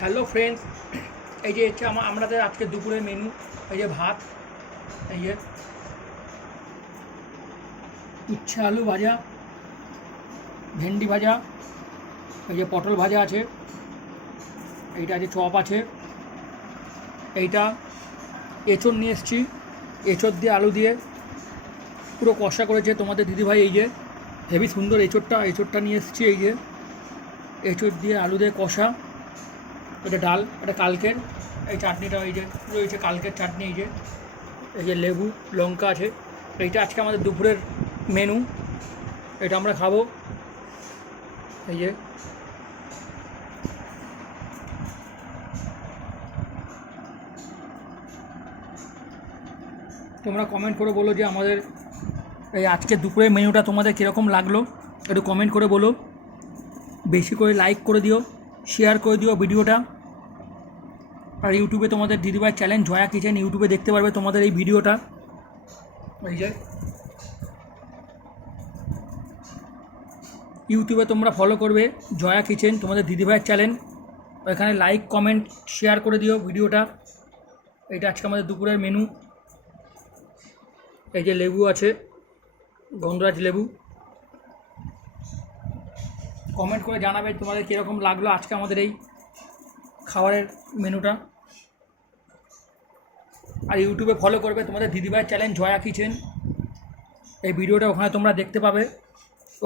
Hello friends, এই যে হচ্ছে আমাদের আজকে দুপুরের মেনু। এই যে ভাত, এই যে উচ্ছে আলু ভাজা, ভেন্ডি ভাজা, এই যে পটল ভাজা আছে, এইটা আছে চপ আছে, এইটা এঁচোড় নিয়ে এসেছি, এঁচোড় দিয়ে আলু দিয়ে পুরো কষা করেছে তোমাদের দিদিভাই। এই যে হেভি সুন্দর এঁচোড়টা নিয়ে এসেছি। এই যে এঁচোড় দিয়ে আলু দিয়ে কষা, এটা ডাল, এটা কালকের। এই চাটনিটা এই যে পুরো এই যে কালকের চাটনি। এই যে লেবু লঙ্কা আছে। এইটা আজকে আমাদের দুপুরের মেনু, এটা আমরা খাবো। এই যে তোমরা কমেন্ট করে বলো যে আমাদের এই আজকে দুপুরের মেনুটা তোমাদের কীরকম লাগলো, একটু কমেন্ট করে বলো। বেশি করে লাইক করে দিও, শেয়ার করে দিও ভিডিওটা। আর ইউটিউবে তোমাদের দিদিভাই চ্যানেল জয়া কিচেন, ইউটিউবে দেখতে পারবে তোমাদের এই ভিডিওটা। এই যে ইউটিউবে তোমরা ফলো করবে জয়া কিচেন, তোমাদের দিদিভাইয়ের চ্যানেল। এখানে লাইক কমেন্ট শেয়ার করে দিও ভিডিওটা। এটা আজকে আমাদের দুপুরের মেনু। এই যে লেবু আছে, গন্ধরাজ লেবু। কমেন্ট করে জানাবে তোমাদের কীরকম লাগলো আজকে আমাদের এই খাবারের মেনুটা। আর ইউটিউবে ফলো করবে তোমাদের দিদিভাইয়ের চ্যানেল জয়া কিচেন, এই ভিডিওটা ওখানে তোমরা দেখতে পাবে।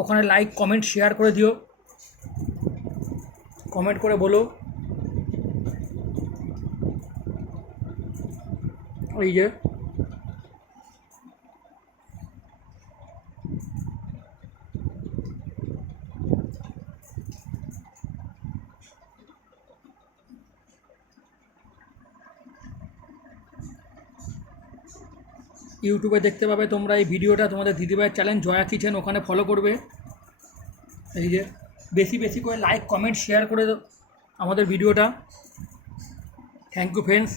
ওখানে লাইক কমেন্ট শেয়ার করে দিও, কমেন্ট করে বলো। এই যে ইউটিউবে দেখতে পাবে তোমরা এই ভিডিওটা তোমাদের দিদিভাইয়ের চ্যানেল জয়া কিচেন, ওখানে ফলো করবে। এই যে বেশি বেশি করে লাইক কমেন্ট শেয়ার করে আমাদের ভিডিওটা। Thank you friends.